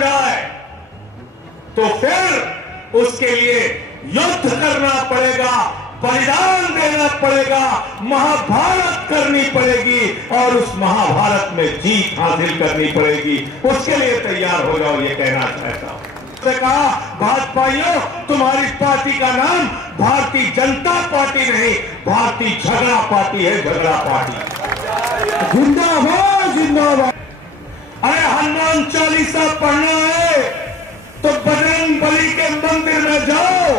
जाए तो फिर उसके लिए युद्ध करना पड़ेगा, बलिदान देना पड़ेगा, महाभारत करनी पड़ेगी और उस महाभारत में जीत हासिल करनी पड़ेगी। उसके लिए तैयार हो जाओ, ये कहना चाहता हूं। कहा भाजपाइयों, तुम्हारी पार्टी का नाम भारतीय जनता पार्टी नहीं, भारतीय झगड़ा पार्टी है, झगड़ा पार्टी। जिंदाबाद जिंदाबाद। अरे हनुमान चालीसा पढ़ना है तो बजरंग बली के मंदिर में जाओ,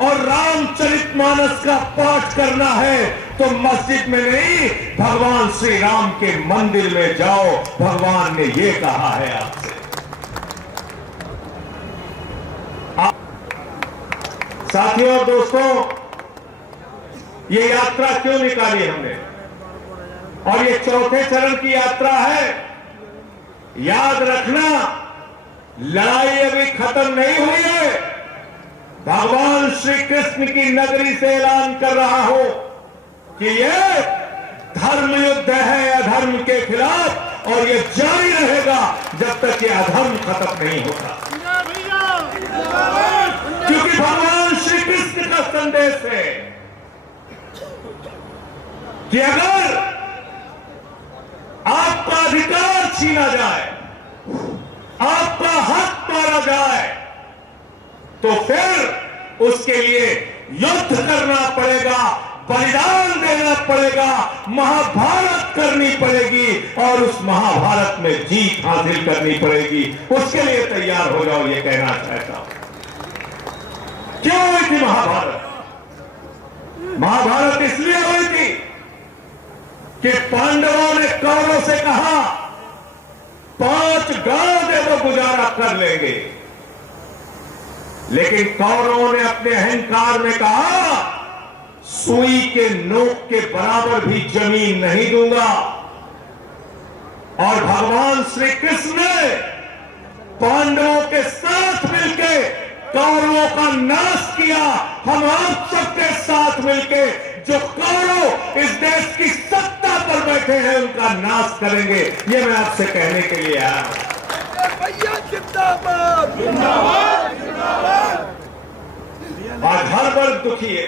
और रामचरितमानस का पाठ करना है तो मस्जिद में नहीं, भगवान श्री राम के मंदिर में जाओ। भगवान ने ये कहा है आपसे। साथियों और दोस्तों, ये यात्रा क्यों निकाली हमने, और ये चौथे चरण की यात्रा है। याद रखना, लड़ाई अभी खत्म नहीं हुई है। भगवान श्री कृष्ण की नगरी से ऐलान कर रहा हूं कि ये धर्म युद्ध है अधर्म के खिलाफ, और ये जारी रहेगा जब तक ये अधर्म खत्म नहीं होता। क्योंकि भगवान श्री कृष्ण का संदेश है कि अगर आपका अधिकार छीना जाए, आपका हक मारा जाए, तो फिर उसके लिए युद्ध करना पड़ेगा, बलिदान देना पड़ेगा, महाभारत करनी पड़ेगी और उस महाभारत में जीत हासिल करनी पड़ेगी। उसके लिए तैयार हो जाओ, ये कहना चाहता हूं। क्यों हुई थी महाभारत? महाभारत इसलिए हुई थी कि पांडवों ने कौरवों से कहा 5 गांव दे दो, गुजारा कर लेंगे। लेकिन कौरवों ने अपने अहंकार में कहा सुई के नोक के बराबर भी जमीन नहीं दूंगा। और भगवान श्री कृष्ण ने पांडवों के साथ मिलकर कौरवों का नाश किया। हम आप सबके साथ मिलकर जो कौरव इस देश की सत्ता पर बैठे हैं उनका नाश करेंगे। ये मैं आपसे कहने के लिए आया हूं। जिंदाबाद जिंदाबाद जिंदाबाद। आज हर वर्ग दुखी है।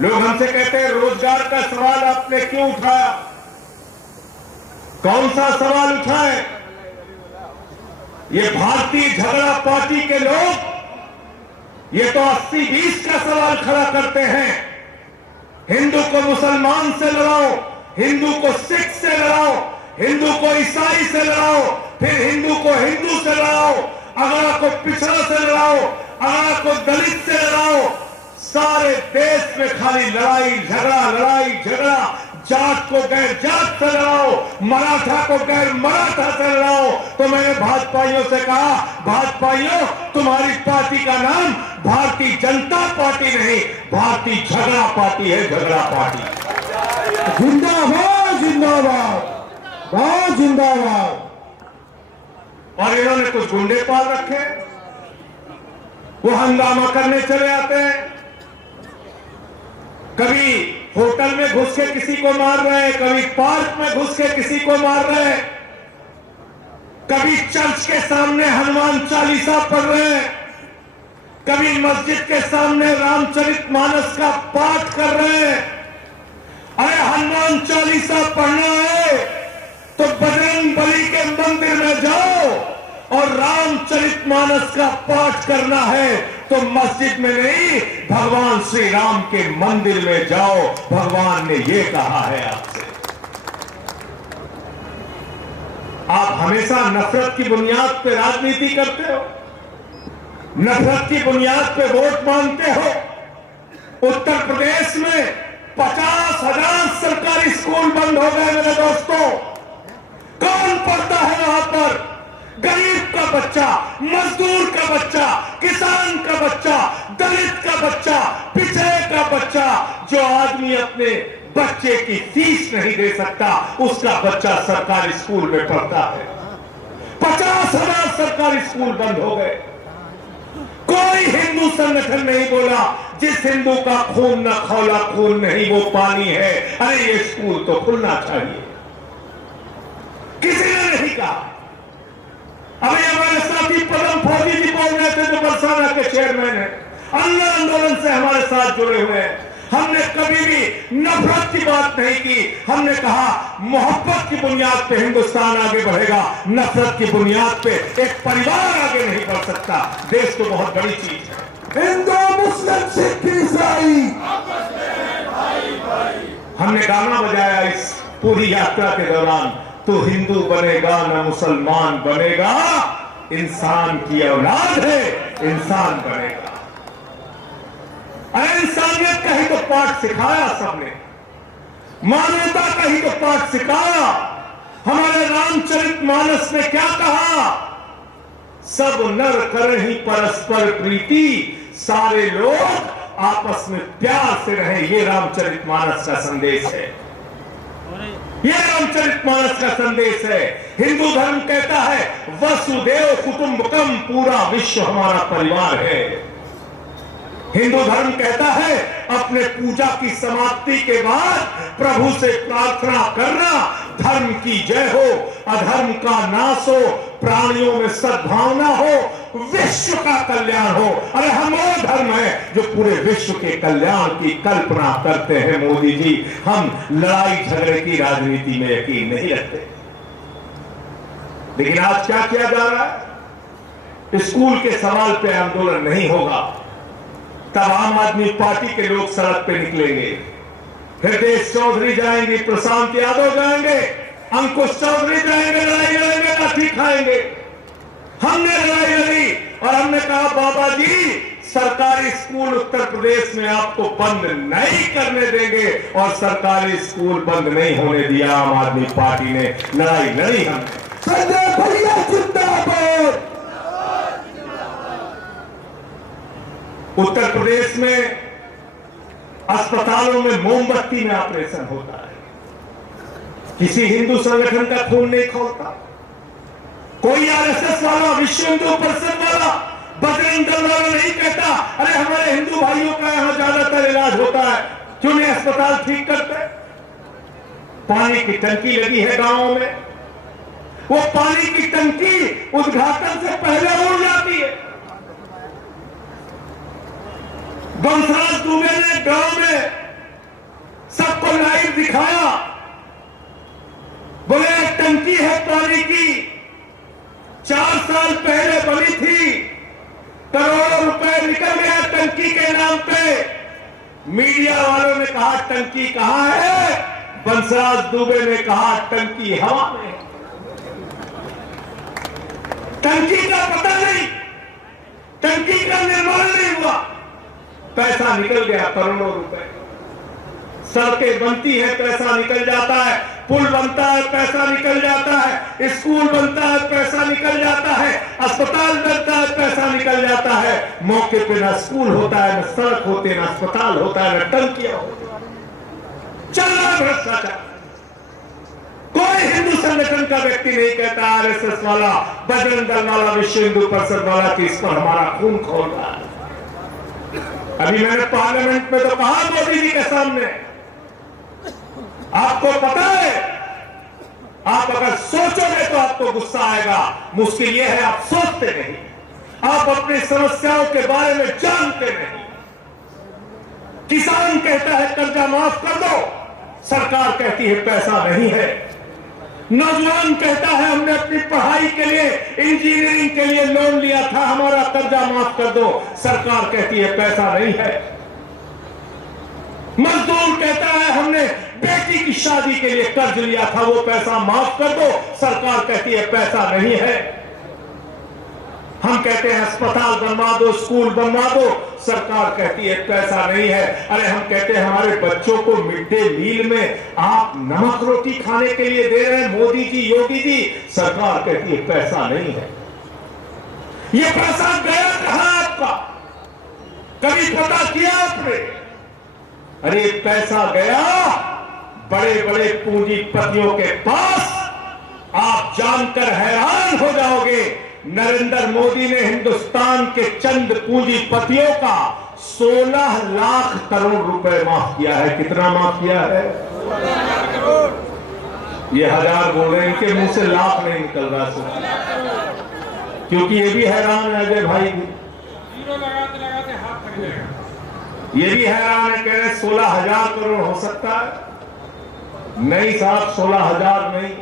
लोग हमसे कहते हैं रोजगार का सवाल आपने क्यों उठाया? कौन सा सवाल उठाए? ये भारतीय झगड़ा पार्टी के लोग ये तो 80-20 का सवाल खड़ा करते हैं। हिंदू को मुसलमान से लड़ाओ, हिंदू को सिख से लड़ाओ, हिंदू को ईसाई से लड़ाओ, फिर हिंदू को हिंदू से लड़ाओ, अगड़ा को पिछड़ा से लड़ाओ, अगड़ा को दलित से लड़ाओ। सारे देश में खाली लड़ाई झगड़ा, जाट को गैर जाट से लड़ाओ, मराठा को गैर मराठा से लड़ाओ। तो मैंने भाजपाइयों से कहा, भाजपाइयों, तुम्हारी पार्टी का नाम भारतीय जनता पार्टी नहीं, भारतीय झगड़ा पार्टी है, झगड़ा पार्टी। जिंदाबाद जिंदाबाद जिंदाबाद। और इन्होंने कुछ गुंडे पाल रखे, वो हंगामा करने चले आते हैं। कभी होटल में घुस के किसी को मार रहे हैं, कभी पार्क में घुस के किसी को मार रहे हैं, कभी चर्च के सामने हनुमान चालीसा पढ़ रहे हैं, कभी मस्जिद के सामने रामचरितमानस का पाठ कर रहे हैं। अरे हनुमान चालीसा पढ़ना है तो बजरंग बली के मंदिर में जाओ, और रामचरितमानस का पाठ करना है तो मस्जिद में नहीं, भगवान श्री राम के मंदिर में जाओ। भगवान ने ये कहा है आपसे। आप हमेशा नफरत की बुनियाद पे राजनीति करते हो, नफरत की बुनियाद पे वोट मांगते हो। उत्तर प्रदेश में 50,000 सरकारी स्कूल बंद हो गए मेरे दोस्तों। कौन पढ़ता है वहां पर? गरीब का बच्चा, मजदूर का बच्चा, किसान का बच्चा, दलित का बच्चा, पिछड़े का बच्चा। जो आदमी अपने बच्चे की फीस नहीं दे सकता, उसका बच्चा सरकारी स्कूल में पढ़ता है। 50,000 सरकारी स्कूल बंद हो गए। कोई हिंदू संगठन नहीं बोला जिस हिंदू का खून न खौला खून नहीं वो पानी है, अरे ये स्कूल तो खुलना चाहिए। किसी ने नहीं कहा। अभी हमारे साथी पदम फौजी जी बोल रहे थे जो बरसाना के चेयरमैन है, अन्ना आंदोलन से हमारे साथ जुड़े हुए हैं। हमने कभी भी नफरत की बात नहीं की। हमने कहा मोहब्बत की बुनियाद पे हिंदुस्तान आगे बढ़ेगा, नफरत की बुनियाद पे एक परिवार आगे नहीं बढ़ सकता। देश तो बहुत बड़ी चीज है। हिंदू मुस्लिम सिख ईसाई हमने गाना बजाया इस पूरी यात्रा के दौरान, तो हिंदू बनेगा न मुसलमान बनेगा, इंसान की औलाद है इंसान बनेगा। अरे इंसानियत का ही तो पाठ सिखाया सबने, मानवता का ही तो पाठ सिखाया। हमारे रामचरितमानस में क्या कहा? सब नर करें ही परस्पर प्रीति, सारे लोग आपस में प्यार से रहे। ये रामचरितमानस का संदेश है, ये रामचरितमानस का संदेश है। हिंदू धर्म कहता है वसुदेव कुटुंबकम, पूरा विश्व हमारा परिवार है। हिंदू धर्म कहता है अपने पूजा की समाप्ति के बाद प्रभु से प्रार्थना करना, धर्म की जय हो, अधर्म का नाश हो, प्राणियों में सद्भावना हो, विश्व का कल्याण हो। अरे हम वो धर्म है जो पूरे विश्व के कल्याण की कल्पना करते हैं मोदी जी। हम लड़ाई झगड़े की राजनीति में यकीन नहीं रखते। लेकिन आज क्या किया जा रहा है? स्कूल के सवाल पे आंदोलन नहीं होगा, तब आम आदमी पार्टी के लोग सड़क पे निकलेंगे। हृदय चौधरी जाएंगे, प्रशांत यादव जाएंगे, अंकुश चौधरी जाएंगे, लड़ाई लड़ेंगे, लाठी खाएंगे। हमने लड़ाई लड़ी और हमने कहा बाबा जी सरकारी स्कूल उत्तर प्रदेश में आपको बंद नहीं करने देंगे, और सरकारी स्कूल बंद नहीं होने दिया। आम आदमी पार्टी ने लड़ाई लड़ी। हमने संजय भैया जिंदाबाद। उत्तर प्रदेश में अस्पतालों में मोमबत्ती में ऑपरेशन होता है, किसी हिंदू संगठन का खून नहीं खोलता। कोई आरएसएस वाला, विश्व हिंदू परिषद वाला, बजरंग दल वाला नहीं कहता अरे हमारे हिंदू भाइयों का यहां ज्यादातर इलाज होता है, क्यों नहीं अस्पताल ठीक करते? पानी की टंकी लगी है गांवों में, वो पानी की टंकी उद्घाटन से पहले उड़ जाती है। बंसराज दुबे ने गांव में सबको लाइव दिखाया, बोले टंकी है पानी की, 4 साल पहले बनी थी, करोड़ों रुपए निकल गया टंकी के नाम पे। मीडिया वालों ने कहा टंकी कहां है? बंसराज दुबे ने कहा टंकी हवा में। टंकी का पता नहीं, टंकी का निर्माण नहीं हुआ, पैसा निकल गया करोड़ों रुपए। सड़कें बनती है पैसा निकल जाता है, पुल बनता है पैसा निकल जाता है, स्कूल बनता है पैसा निकल जाता है, अस्पताल बनता है पैसा निकल जाता है। मौके पे ना स्कूल होता है, ना सड़क होते, ना अस्पताल होता है, ना टंकियां होती। चल रहा भ्रष्टाचार। कोई हिंदू संगठन का व्यक्ति नहीं कहता, आरएसएस वाला, बजरंग दल वाला, विश्व हिंदू परिषद वाला कि इस पर हमारा खून खोल रहा है। अभी मैंने पार्लियामेंट में तो कहा मोदी जी के सामने, आपको पता है आप अगर सोचोगे तो आपको गुस्सा आएगा, मुश्किल यह है आप सोचते नहीं, आप अपनी समस्याओं के बारे में जानते नहीं। किसान कहता है कर्जा माफ कर दो, सरकार कहती है पैसा नहीं है। नौजवान कहता है हमने अपनी पढ़ाई के लिए, इंजीनियरिंग के लिए लोन लिया था, हमारा कर्जा माफ कर दो, सरकार कहती है पैसा नहीं है। मजदूर कहता है हमने बेटी की शादी के लिए कर्ज लिया था, वो पैसा माफ कर दो, सरकार कहती है पैसा नहीं है। हम कहते हैं अस्पताल बनवा दो, स्कूल बनवा दो, सरकार कहती है पैसा नहीं है। अरे हम कहते हैं हमारे बच्चों को मिड डे मील में आप नमक रोटी खाने के लिए दे रहे हैं मोदी जी, योगी जी, सरकार कहती है पैसा नहीं है। ये पैसा गया कहां आपका? कभी पता किया आपने? अरे पैसा गया बड़े बड़े पूंजीपतियों के पास। आप जानकर हैरान हो जाओगे, नरेंद्र मोदी ने हिंदुस्तान के चंद पूंजीपतियों का 16 लाख करोड़ रुपए माफ किया है। कितना माफ किया है? ये 1000 बोल रहे हैं, इनके मुंह से लाख नहीं निकल रहा। क्योंकि ये भी हैरान है अजय भाई भी, जीरो लगाते लगाते हाथ थक जाएगा। ये भी हैरान है, कह रहे 16,000 करोड़ हो सकता है। नहीं साहब, 16,000 नहीं,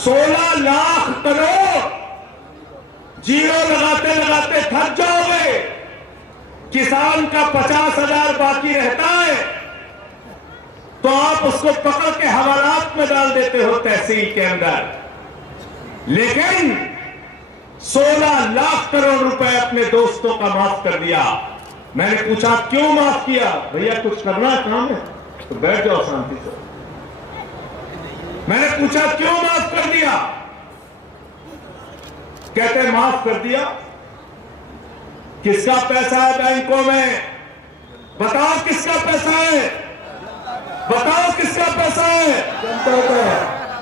16 लाख करोड़। जीरो लगाते लगाते थक जाओगे। किसान का 50,000 बाकी रहता है तो आप उसको पकड़ के हवालात में डाल देते हो तहसील के अंदर, लेकिन 16 लाख करोड़ रुपए अपने दोस्तों का माफ कर दिया। मैंने पूछा क्यों माफ किया? भैया कुछ करना है काम है तो बैठ जाओ शांति से। मैंने पूछा क्यों माफ कर दिया? कहते माफ कर दिया। किसका पैसा है बैंकों में? बताओ किसका पैसा है? बताओ किसका पैसा है? जनता का,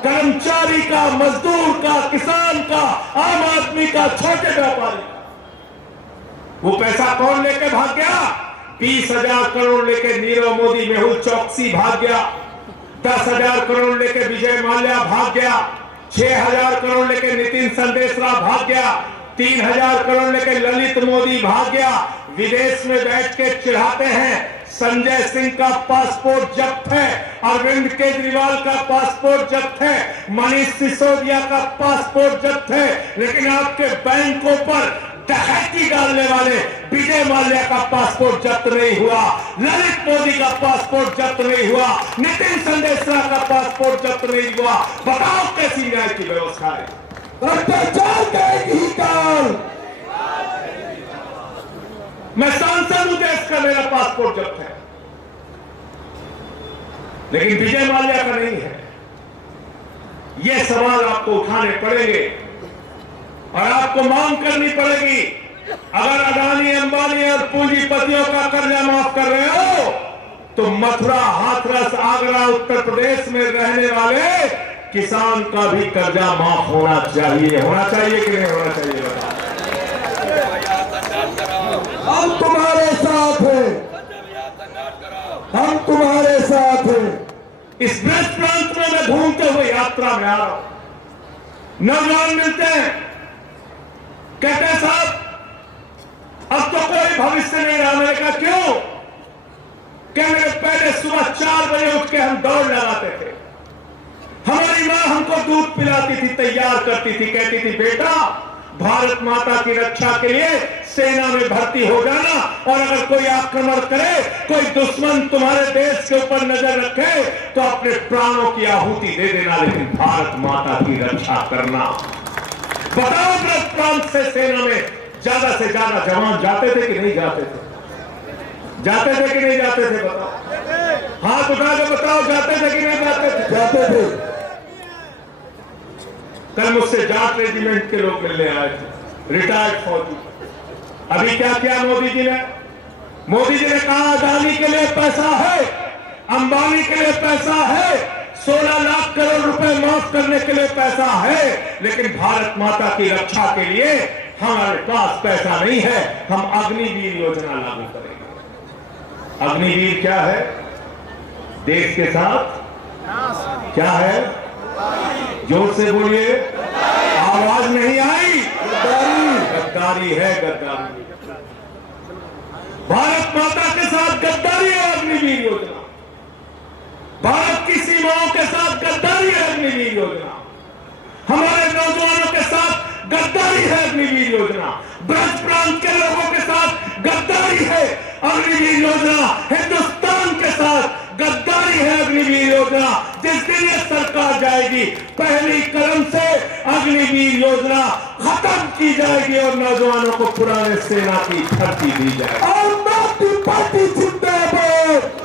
कर्मचारी का, मजदूर का, किसान का, आम आदमी का, छोटे व्यापारी का। वो पैसा कौन लेके भाग गया? 20,000 करोड़ लेके नीरव मोदी, मेहुल चौकसी भाग गया। 10,000 करोड़ लेके विजय माल्या भाग गया। 6,000 करोड़ लेके नितिन संदेशरा भाग गया। 3,000 करोड़ लेके ललित मोदी भाग गया। विदेश में बैठ के चिढ़ाते हैं संजय सिंह का पासपोर्ट जब्त है, अरविंद केजरीवाल का पासपोर्ट जब्त है, मनीष सिसोदिया का पासपोर्ट जब्त है, लेकिन आपके बैंकों पर डकैती डालने वाले विजय माल्या का पासपोर्ट जब्त नहीं हुआ, ललित मोदी का पासपोर्ट जब्त नहीं हुआ, नितिन संदेशरा का पासपोर्ट जब्त नहीं हुआ। बताओ कैसी न्याय की व्यवस्था है? भ्रष्टाचार का एक ही काल। मैं सांसद हूं, देश का मेरा पासपोर्ट जब्त है, लेकिन विजय माल्या का नहीं है। ये सवाल आपको उठाने पड़ेंगे और आपको मांग करनी पड़ेगी। अगर अडानी, अंबानी और पूंजीपतियों का कर्जा माफ कर रहे हो तो मथुरा, हाथरस, आगरा, उत्तर प्रदेश में रहने वाले किसान का भी कर्जा माफ होना चाहिए। होना चाहिए कि नहीं होना चाहिए? हम तुम्हारे साथ हैं, हम तुम्हारे साथ हैं। इस ब्रज प्रांत में मैं घूमते हुए यात्रा में आ रहा हूं, नौजवान मिलते हैं, कहते हैं साहब अब तो कोई भविष्य नहीं रहा। मैंने कहा क्यों? कहने पहले सुबह 4 बजे उठ के हम दौड़ लगाते थे, हमारी मां हमको दूध पिलाती थी, तैयार करती थी, कहती थी बेटा भारत माता की रक्षा के लिए सेना में भर्ती हो जाना, और अगर कोई आक्रमण करे, कोई दुश्मन तुम्हारे देश के ऊपर नजर रखे तो अपने प्राणों की आहुति दे देना, लेकिन भारत माता की रक्षा करना। बताओ ब्रज प्रांत से सेना में ज्यादा से ज्यादा जवान जाते थे कि नहीं जाते थे? जाते थे कि नहीं जाते थे? बताओ, हाथ उठा के बताओ, जाते थे कि नहीं जाते थे? जाते थे। कल मुझसे जाट रेजिमेंट के लोग मिलने आए थे, रिटायर्ड फौजी। अभी क्या किया मोदी जी ने? मोदी जी ने कहा अडानी के लिए पैसा है, अंबानी के लिए पैसा है, 16 लाख करोड़ रुपए माफ करने के लिए पैसा है, लेकिन भारत माता की रक्षा के लिए हमारे पास पैसा नहीं है। हम अग्निवीर योजना लागू करेंगे। अग्निवीर क्या है? देश के साथ क्या है? जोर से बोलिए, आवाज नहीं आई। गद्दारी है, गद्दारी। भारत माता के साथ गद्दारी है अग्निवीर योजना, भारत की सीमाओं के साथ गद्दारी है अग्निवीर योजना, हमारे नौजवानों के साथ गद्दारी है अग्निवीर योजना, ब्रज प्रांत के लोगों के साथ गद्दारी है अग्निवीर योजना, हिंदुस्तान के साथ गद्दारी है अग्निवीर योजना। जिस दिन ये सरकार जाएगी पहली कदम से अग्निवीर योजना खत्म की जाएगी और नौजवानों को पुराने सेना की भर्ती दी जाएगी। और पार्टी जिंदाबाद।